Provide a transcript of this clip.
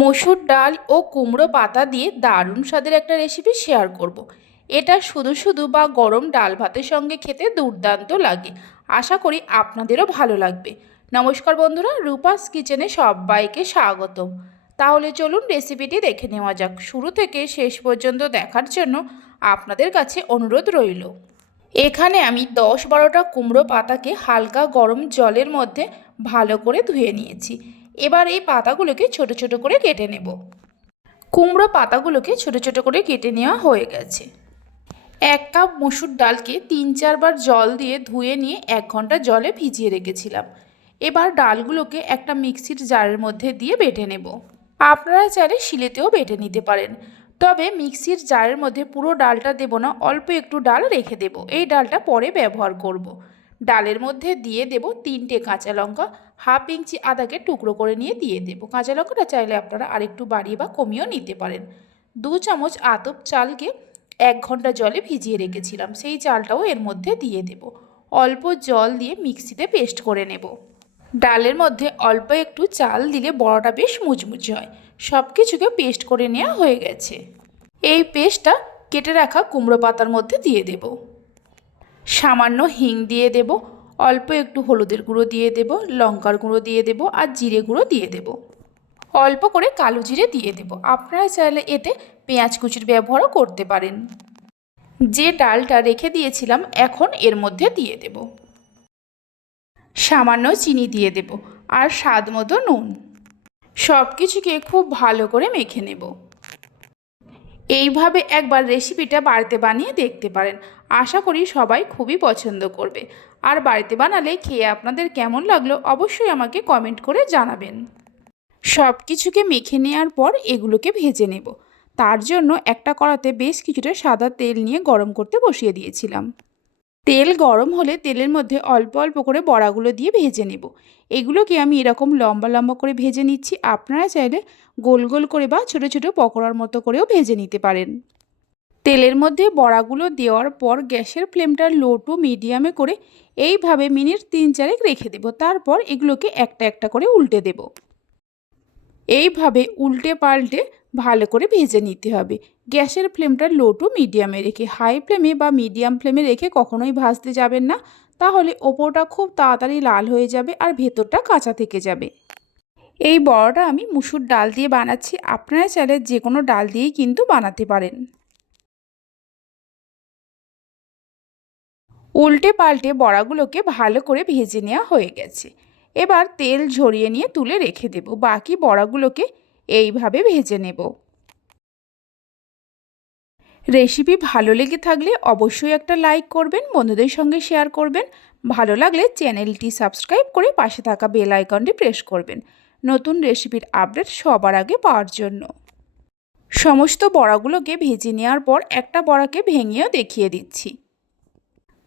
মসুর ডাল ও কুমড়ো পাতা দিয়ে দারুণ স্বাদের একটা রেসিপি শেয়ার করব। এটা শুধু শুধু বা গরম ডাল ভাতের সঙ্গে খেতে দুর্দান্ত লাগে। আশা করি আপনাদেরও ভালো লাগবে। নমস্কার বন্ধুরা, রূপাস কিচেনে সবাইকে স্বাগতম। তাহলে চলুন রেসিপিটি দেখে নেওয়া যাক। শুরু থেকে শেষ পর্যন্ত দেখার জন্য আপনাদের কাছে অনুরোধ রইল। এখানে আমি দশ বারোটা কুমড়ো পাতাকে হালকা গরম জলের মধ্যে ভালো করে ধুয়ে নিয়েছি। এবার এই পাতাগুলোকে ছোট ছোট করে কেটে নেব। কুমড়ো পাতাগুলোকে ছোট ছোট করে কেটে নেওয়া হয়ে গেছে। এক কাপ মসুর ডালকে তিন চারবার জল দিয়ে ধুয়ে নিয়ে এক ঘণ্টা জলে ভিজিয়ে রেখেছিলাম। এবার ডালগুলোকে একটা মিক্সির জারের মধ্যে দিয়ে বেটে নেব। আপনারা চাইলে শিলেতেও বেটে নিতে পারেন। তবে মিক্সির জারের মধ্যে পুরো ডালটা দেব না, অল্প একটু ডাল রেখে দেব। এই ডালটা পরে ব্যবহার করব। ডালের মধ্যে দিয়ে দেব তিনটে কাঁচা লঙ্কা, হাফ ইঞ্চি আদাকে টুকরো করে নিয়ে দিয়ে দেব। কাঁচা লঙ্কাটা চাইলে আপনারা আরেকটু বাড়িয়ে বা কমিয়েও নিতে পারেন। দু চামচ আতপ চালকে এক ঘণ্টা জলে ভিজিয়ে রেখেছিলাম, সেই চালটাও এর মধ্যে দিয়ে দেব। অল্প জল দিয়ে মিক্সিতে পেস্ট করে নেব। ডালের মধ্যে অল্প একটু চাল দিলে বড়াটা বেশ মুচমুচে হয়। সব কিছুকে পেস্ট করে নেওয়া হয়ে গেছে। এই পেস্টটা কেটে রাখা কুমড়ো পাতার মধ্যে দিয়ে দেব। সামান্য হিং দিয়ে দেব, অল্প একটু হলুদের গুঁড়ো দিয়ে দেব, লঙ্কার গুঁড়ো দিয়ে দেব আর জিরে গুঁড়ো দিয়ে দেব। অল্প করে কালো জিরে দিয়ে দেব। আপনারা চাইলে এতে পেঁয়াজ কুচির ব্যবহারও করতে পারেন। যে ডালটা রেখে দিয়েছিলাম, এখন এর মধ্যে দিয়ে দেব। সামান্য চিনি দিয়ে দেব আর স্বাদ মতো নুন। সব কিছুকে খুব ভালো করে মেখে নেব। এইভাবে একবার রেসিপিটা বাড়িতে বানিয়ে দেখতে পারেন। আশা করি সবাই খুবই পছন্দ করবে। আর বাড়িতে বানালে খেয়ে আপনাদের কেমন লাগল অবশ্যই আমাকে কমেন্ট করে জানাবেন। সব কিছুকে মেখে নেওয়ার পর এগুলোকে ভেজে নেব। তার জন্য একটা কড়াতে বেশ কিছুটা সাদা তেল নিয়ে গরম করতে বসিয়ে দিয়েছিলাম। তেল গরম হলে তেলের মধ্যে অল্প অল্প করে বড়াগুলো দিয়ে ভেজে নেব। এগুলোকে আমি এরকম লম্বা লম্বা করে ভেজে নিচ্ছি। আপনারা চাইলে গোল গোল করে বা ছোটো ছোটো পকোড়ার মতো করেও ভেজে নিতে পারেন। তেলের মধ্যে বড়াগুলো দেওয়ার পর গ্যাসের ফ্লেমটা লো টু মিডিয়ামে করে এইভাবে মিনিট তিন চারেক রেখে দেব। তারপর এগুলোকে একটা একটা করে উল্টে দেব। এইভাবে উল্টে পাল্টে ভালো করে ভেজে নিতে হবে। গ্যাসের ফ্লেমটা লো টু মিডিয়ামে রেখে, হাই ফ্লেমে বা মিডিয়াম ফ্লেমে রেখে কখনোই ভাজতে যাবেন না। তাহলে ওপরটা খুব তাড়াতাড়ি লাল হয়ে যাবে আর ভেতরটা কাঁচা থেকে যাবে। এই বড়াটা আমি মুসুর ডাল দিয়ে বানাচ্ছি। আপনারা চাইলে যে কোনো ডাল দিয়েই কিন্তু বানাতে পারেন। উল্টে পাল্টে বড়াগুলোকে ভালো করে ভেজে নেওয়া হয়ে গেছে। এবার তেল ঝরিয়ে নিয়ে তুলে রেখে দেব। বাকি বড়াগুলোকে এইভাবে ভেজে নেব। রেসিপি ভালো লেগে থাকলে অবশ্যই একটা লাইক করবেন, বন্ধুদের সঙ্গে শেয়ার করবেন। ভালো লাগলে চ্যানেলটি সাবস্ক্রাইব করে পাশে থাকা বেল আইকনটি প্রেস করবেন। নতুন রেসিপির আপডেট সবার আগে পাওয়ার জন্য। সমস্ত বড়াগুলোকে ভেজে নেওয়ার পর একটা বড়াকে ভেঙেও দেখিয়ে দিচ্ছি।